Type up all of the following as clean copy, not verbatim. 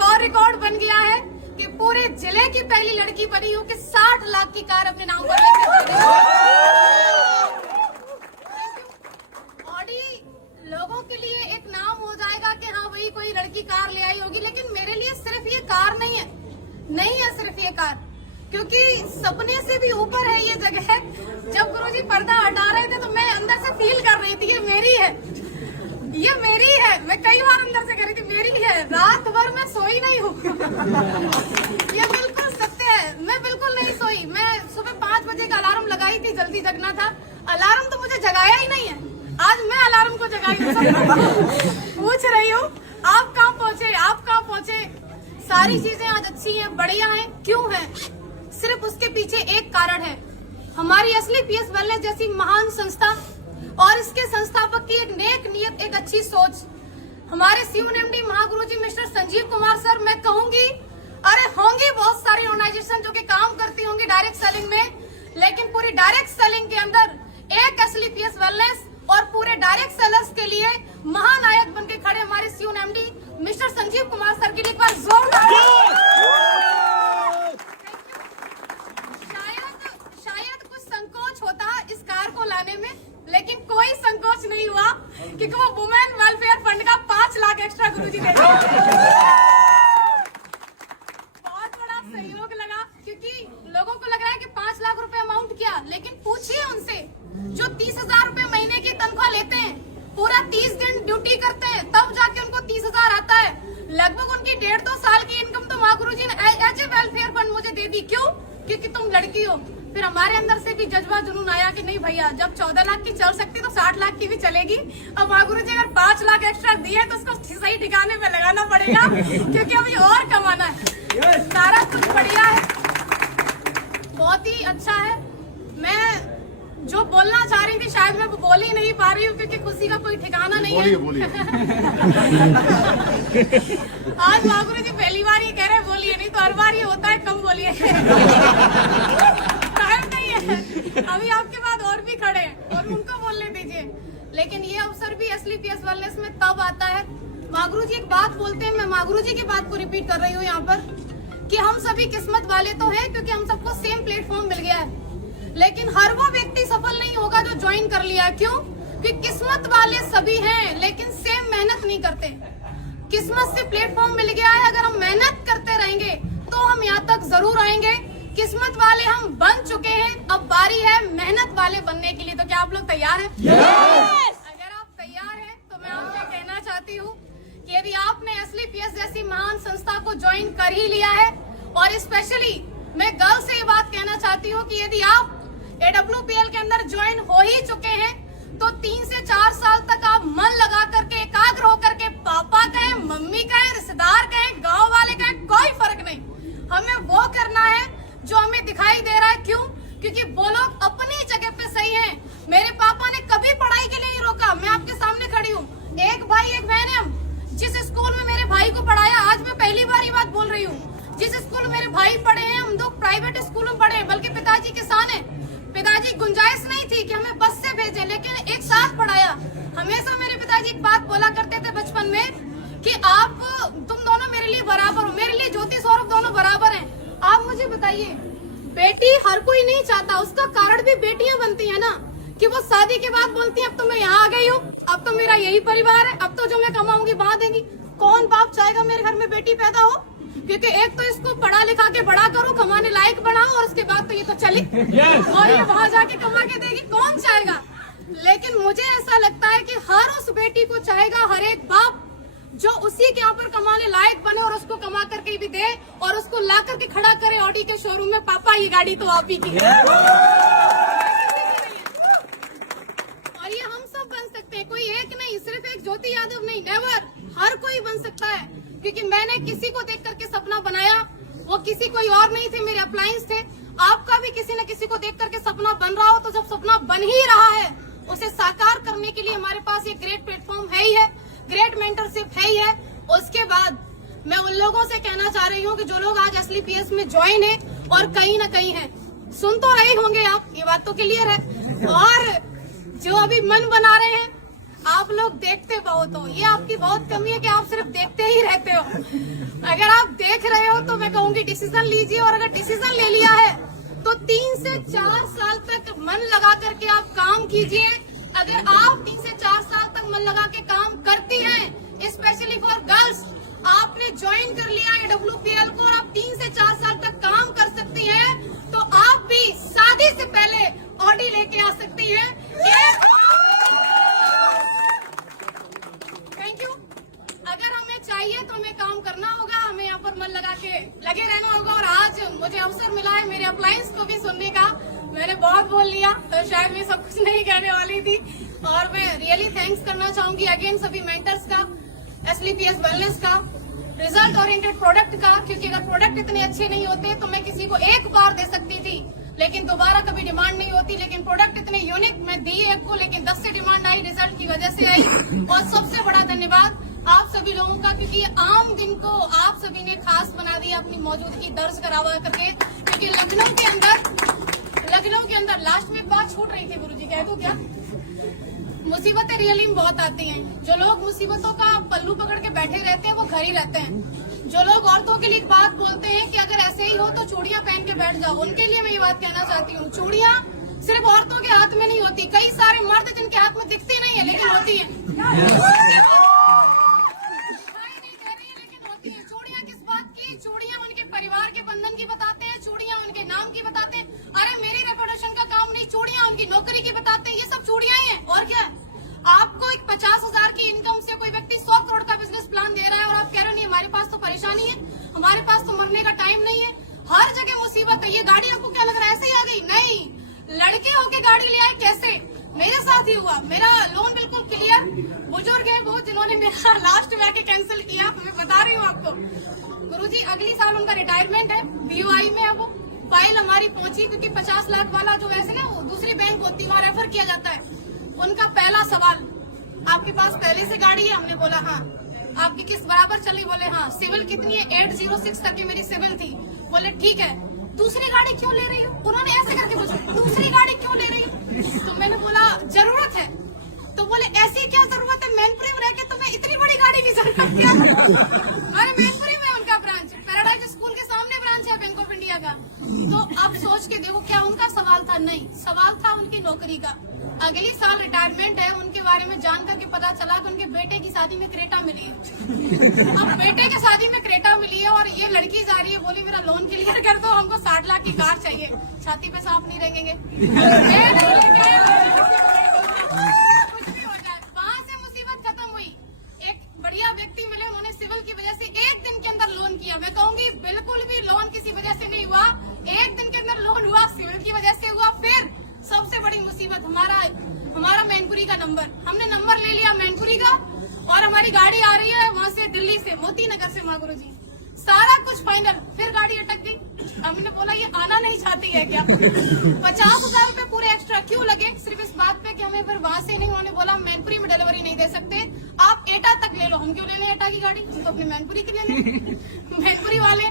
एक और रिकॉर्ड बन गया है कि पूरे जिले की पहली लड़की बनी हूँ कि 60 लाख की कार अपने नाम पर लेकर ऑडी लोगों के लिए एक नाम हो जाएगा कि हाँ वही कोई लड़की कार ले आई होगी, लेकिन मेरे लिए सिर्फ ये कार नहीं है सिर्फ ये कार, क्योंकि सपने से भी ऊपर है ये जगह। जब गुरुजी पर्दा हटा रहे थे तो मैं अंदर से फील कर रही थी ये मेरी है। मैं कई बार अंदर से कह रही थी मेरी है। रात भर मैं सोई नहीं हूँ ये बिल्कुल सत्य है, मैं बिल्कुल नहीं सोई। मैं सुबह 5 बजे का अलार्म लगाई थी, जल्दी जगना था। अलार्म तो मुझे जगाया ही नहीं है, आज मैं अलार्म को जगाई हूँ। पूछ रही हूँ आप कहाँ पहुँचे। सारी चीजें आज अच्छी हैं, बढ़िया हैं। क्यों है? सिर्फ उसके पीछे एक कारण है, हमारी असली पीएस वेलनेस जैसी महान संस्था और इसके संस्थापक की एक नेक नियत, एक अच्छी सोच। हमारे CUNMD महागुरुजी मिस्टर संजीव कुमार सर, मैं कहूंगी अरे होंगी बहुत सारी ऑर्गेनाइजेशन जो कि काम करती होंगी डायरेक्ट सेलिंग में, लेकिन पूरी डायरेक्ट सेलिंग के अंदर एक असली पीएस वेलनेस और पूरे डायरेक्ट सेलर्स के लिए महानायक बनके खड़े हमारे CUNMD mister Sanjeev Kumar sir के लिए एक बार जोरदार। शायद कुछ संकोच होता इस कार को लाने में, लेकिन कोई संकोच नहीं हुआ क्योंकि वो वुमेन वेलफेयर फंड का 5 लाख एक्स्ट्रा गुरुजी दे दिया। बहुत बड़ा सहयोग लगा, क्योंकि लोगों को लग रहा है कि 5 लाख रुपए अमाउंट क्या, लेकिन पूछिए उनसे जो 30,000 रुपए महीने की तनख्वाह लेते हैं, पूरा 30 दिन ड्यूटी करते हैं, तब जाके उनको 30,000 आता है। लगभग उनकी 1.5-2 साल की इनकम तो माँ गुरुजी ने एज ए वेलफेयर फंड मुझे दे दी। क्यों? क्योंकि तुम लड़की हो। फिर हमारे अंदर से भी जज्बा जुनून आया कि नहीं भैया, जब 14 लाख की चल सकती तो 60 लाख की भी चलेगी। अब माँ गुरुजी अगर 5 लाख एक्स्ट्रा दिए तो उसको सही ठिकाने पे लगाना पड़ेगा क्योंकि अभी और कमाना है। सारा कुछ बढ़िया है, बहुत ही अच्छा है। मैं जो बोलना चाह रही थी शायद मैं वो बोल ही नहीं पा रही हूँ क्योंकि खुशी का कोई ठिकाना नहीं है। बोलिए। आज माँ गुरुजी पहली बार ये कह रहे हैं बोलिए, नहीं तो हर बार ये होता है कम बोलिए। टाइम नहीं है, अभी आपके बाद और भी खड़े हैं और उनको बोलने दीजिए। लेकिन ये अवसर भी असली पीएस वेलनेस में तब आता है, माँ गुरुजी एक बात बोलते हैं, मैं माँ गुरुजी की बात को रिपीट कर रही हूँ यहाँ पर, कि हम सभी किस्मत वाले तो हैं क्योंकि हम सबको सेम प्लेटफॉर्म मिल गया है, लेकिन हर वो व्यक्ति सफल नहीं होगा जो ज्वाइन कर लिया। क्यों? कि किस्मत वाले सभी हैं लेकिन सेम मेहनत नहीं करते। किस्मत से प्लेटफॉर्म मिल गया है, अगर हम मेहनत करते रहेंगे तो हम यहाँ तक जरूर आएंगे। किस्मत वाले हम बन चुके हैं, अब बारी है मेहनत वाले बनने के लिए। तो क्या आप लोग तैयार हैं? Yes! अगर आप तैयार हैं तो मैं आपसे कहना चाहती हूँ कि यदि आपने असली पीएस जैसी महान संस्था को ज्वाइन कर ही लिया है, और स्पेशली मैं गर्ल से ये बात कहना चाहती हूँ कि यदि आप AWPL के अंदर ज्वाइन हो ही चुके हैं तो 3 से 4 साल तक आप मन लगा करके, एकाग्र होकर के, पापा कहें, मम्मी कहें, रिश्तेदार कहें, गांव वाले कहें, कोई फर्क नहीं, हमें वो करना है जो हमें दिखाई दे रहा है। क्यों? क्योंकि वो लोग अपनी जगह पे सही हैं। मेरे पापा ने कभी पढ़ाई के लिए नहीं रोका, मैं आपके सामने खड़ी हूँ। एक भाई एक बहन है हम। जिस स्कूल में मेरे भाई को पढ़ाया, आज मैं पहली बार ये बात बोल रही हूँ, जिस स्कूल में मेरे भाई पढ़े हैं, हम 2 प्राइवेट स्कूल में पढ़े हैं, बल्कि पिताजी किसान है। पिताजी गुंजाइश नहीं थी कि हमें बस से भेजें, लेकिन एक साथ पढ़ाया। हमेशा मेरे पिताजी एक बात बोला करते थे बचपन में कि तुम दोनों मेरे लिए बराबर हो, मेरे लिए ज्योति सौरभ दोनों बराबर हैं। आप मुझे बताइए, बेटी हर कोई नहीं चाहता, उसका कारण भी बेटियां बनती है ना, कि वो शादी के बाद बोलती है अब तो मैं यहाँ आ गई हूँ, अब तो मेरा यही परिवार है, अब तो जो मैं कमाऊंगी वहां देंगी। कौन बाप चाहेगा मेरे घर में बेटी पैदा हो? क्योंकि एक तो इसको पढ़ा लिखा के बड़ा करो, कमाने लायक बनाओ, और उसके बाद तो ये तो चली और ये वहां जाके कमा के देगी, कौन चाहेगा? लेकिन मुझे ऐसा लगता है कि हर उस बेटी को चाहेगा, हर एक बाप जो उसी के यहाँ पर कमाने लायक बने और उसको कमा करके भी दे और उसको ला करके खड़ा करे ऑडी के शोरूम में, पापा ये गाड़ी तो आप ही की है। और ये हम सब बन सकते हैं, कोई एक नहीं, सिर्फ एक ज्योति यादव नहीं, नेवर, हर कोई बन सकता है। क्योंकि मैंने किसी को देख करके सपना बनाया, वो किसी कोई और नहीं थे, मेरे अप्लायंस थे। आपका भी किसी न किसी को देख करके सपना बन रहा हो, तो जब सपना बन ही रहा है उसे साकार करने के लिए हमारे पास ये ग्रेट प्लेटफॉर्म है ही है, ग्रेट मेंटरशिप है ही है। उसके बाद मैं उन लोगों से कहना चाह रही हूँ कि जो लोग आज असली पीएस में ज्वाइन है और कहीं न कहीं है, सुन तो रहे होंगे आप, ये बात तो क्लियर है, और जो अभी मन बना रहे हैं आप लोग देखते बहुत हो, ये आपकी बहुत कमी है कि आप सिर्फ देखते ही रहते हो। अगर आप देख रहे हो तो मैं कहूंगी डिसीजन लीजिए, और अगर डिसीजन ले लिया है तो 3 से 4 साल तक मन लगा करके आप काम कीजिए। अगर आप 3 से 4 साल तक मन लगा के काम करती हैं, स्पेशली फॉर गर्ल्स, आपने ज्वाइन कर लिया है WPL को और आप 3 से 4 साल तक काम कर सकती हैं, तो आप भी शादी से पहले ऑडी लेके आ सकती हैं। Thank you. अगर हमें चाहिए तो हमें काम करना होगा, हमें यहाँ पर मन लगा के लगे रहना होगा। और आज मुझे अवसर मिला है मेरे अप्लायंस को भी सुनने का। मैंने बहुत बोल लिया तो शायद मैं सब कुछ नहीं कहने वाली थी, और मैं रियली थैंक्स करना चाहूंगी अगेन सभी मेंटर्स का, SLPS वेलनेस का, रिजल्ट ओरिएंटेड प्रोडक्ट का, क्योंकि अगर प्रोडक्ट इतने अच्छे नहीं होते तो मैं किसी को एक बार दे सकती थी लेकिन दोबारा कभी डिमांड नहीं होती। लेकिन प्रोडक्ट इतने यूनिक, मैं दी एक को लेकिन 10 से डिमांड आई, रिजल्ट की वजह से आई। और सबसे बड़ा धन्यवाद आप सभी लोगों का, क्योंकि आम दिन को आप सभी ने खास बना दिया अपनी मौजूदगी दर्ज करावा करके। क्योंकि लखनऊ के अंदर लास्ट में बात छूट रही थी, गुरुजी कह दूं क्या, मुसीबतें रियली में बहुत आती हैं। जो लोग मुसीबतों का पल्लू पकड़ के बैठे रहते हैं वो घर ही रहते हैं। जो लोग औरतों के लिए एक बात बोलते हैं कि अगर ऐसे ही हो तो चूड़ियां पहन के बैठ जाओ, उनके लिए मैं ये बात कहना चाहती हूँ, चूड़ियां सिर्फ औरतों के हाथ में नहीं होती। कई सारे मर्द जिनके हाथ में दिखती नहीं है लेकिन होती है, चूड़ियां किस बात की? चूड़ियां उनके परिवार के बंधन की बताते हैं, चूड़ियां उनके नाम की बताते हैं। अरे मेरी रेपुटेशन का काम नहीं, चूड़ियां उनकी नौकरी की बताते हैं। ये सब चूड़ियां ही हैं और क्या। आपको एक 50,000 की इनकम से कोई व्यक्ति 100 करोड़ का बिजनेस प्लान दे रहा है और आप कह रहे हो नहीं हमारे पास तो परेशानी है, हमारे पास तो मरने का टाइम नहीं है। हर जगह मुसीबत है। ये गाड़ी आपको क्या लग रहा है ऐसे ही आ गई? नहीं, लड़के होके गाड़ी ले आए। कैसे? मेरे साथ ही हुआ। मेरा लोन बिल्कुल क्लियर, बुजुर्ग है वो जिन्होंने मेरा लास्ट में आके कैंसिल किया, मैं बता रही हूँ आपको। गुरुजी अगली साल उनका रिटायरमेंट है, BOI में है वो। फाइल हमारी पहुंची, क्योंकि 50 लाख वाला जो वैसे ना दूसरी बैंक होती है वहाँ रेफर किया जाता है। उनका पहला सवाल, आपके पास पहले से गाड़ी है? हमने बोला हाँ। आपकी किस्त बराबर चली? बोले हाँ। सिविल कितनी है? 806 तक की मेरी सिविल थी। बोले ठीक है। दूसरी गाड़ी क्यों ले रही हो? उन्होंने ऐसे करके पूछा, दूसरी गाड़ी क्यों ले रही हो? तो मैंने बोला जरूरत है। तो बोले ऐसी क्या जरूरत है, मैनपुरी में रह के तुम्हें इतनी बड़ी गाड़ी की जरूरत क्या? अरे मैनपुरी में उनका ब्रांच, पैराडाइज स्कूल के सामने ब्रांच है बैंक ऑफ इंडिया का। तो अब सोच के देखो, क्या उनका सवाल था? नहीं, सवाल था उनकी नौकरी का। अगली साल रिटायरमेंट है। उनके बारे में जान करके पता चला कि उनके बेटे की शादी में क्रेटा मिली है। अब बेटे की शादी में क्रेटा मिली है और ये लड़की जा रही है, बोली मेरा लोन क्लियर कर दो, हमको 60 लाख की कार चाहिए। छाती पे सांप नहीं रहेंगे, कुछ भी हो जाए। वहाँ से मुसीबत खत्म हुई। एक बढ़िया व्यक्ति मिले, उन्होंने सिविल की वजह से 1 दिन के अंदर लोन किया। मैं कहूंगी बिल्कुल भी लोन किसी वजह से नहीं हुआ, 1 दिन के अंदर लोन हुआ, सिविल की वजह से हुआ। फिर सबसे बड़ी मुसीबत हमारा मैनपुरी का नंबर, हमने नंबर ले लिया मैनपुरी का और हमारी गाड़ी आ रही है वहाँ से, दिल्ली से, मोती नगर से। माँ गुरु जी सारा कुछ फाइनल, फिर गाड़ी अटक गई। हमने बोला ये आना नहीं चाहती है क्या? 50,000 रूपए पूरे एक्स्ट्रा क्यों लगे? सिर्फ इस बात पे कि हमें फिर वहाँ से नहीं, उन्होंने बोला मैनपुरी में डिलीवरी नहीं दे सकते, आप एटा तक ले लो। हम क्यों ले लें एटा की गाड़ी, हम तो अपनी मैनपुरी की ले लें। मैनपुरी वाले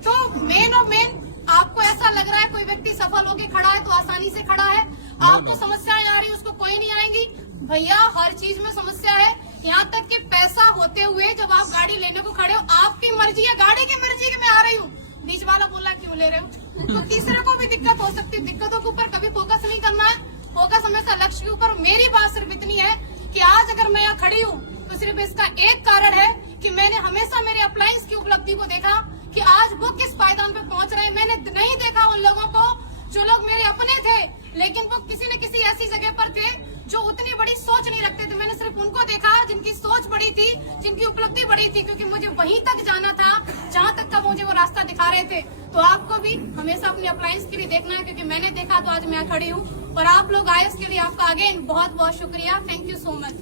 तो मेन और मेन, आपको ऐसा लग रहा है कोई व्यक्ति सफल होके खड़ा है तो आसानी से खड़ा है, आपको समस्याएं आ रही उसको कोई नहीं आएंगी। भैया हर चीज में समस्या है, यहाँ तक कि पैसा होते हुए जब आप गाड़ी लेने को खड़े हो, आपकी मर्जी है, गाड़ी की मर्जी कि मैं आ रही हूँ, बीच वाला बोला क्यों ले रहे हो? तो तीसरे को भी दिक्कत हो सकती है। दिक्कतों के ऊपर कभी फोकस नहीं करना है, फोकस हमेशा लक्ष्य के ऊपर। मेरी बात सिर्फ इतनी है कि आज अगर मैं यहाँ खड़ी हूँ तो सिर्फ इसका एक कारण है कि मैंने हमेशा मेरे अप्लायंस की उपलब्धि को देखा कि आज वो किस पायदान पे पहुंच रहे हैं। मैंने नहीं देखा उन लोगों को जो लोग मेरे अपने थे लेकिन वो किसी न किसी ऐसी जगह पर थे जो उतनी बड़ी सोच नहीं रखते थे। मैंने सिर्फ उनको देखा जिनकी सोच बड़ी थी, जिनकी उपलब्धि बड़ी थी, क्योंकि मुझे वहीं तक जाना था जहां तक का मुझे वो रास्ता दिखा रहे थे। तो आपको भी हमेशा अपने अप्लायंस के लिए देखना है, क्योंकि मैंने देखा तो आज मैं खड़ी हूँ। और आप लोग आए इसके लिए आपका अगेन बहुत बहुत शुक्रिया। Thank you so much.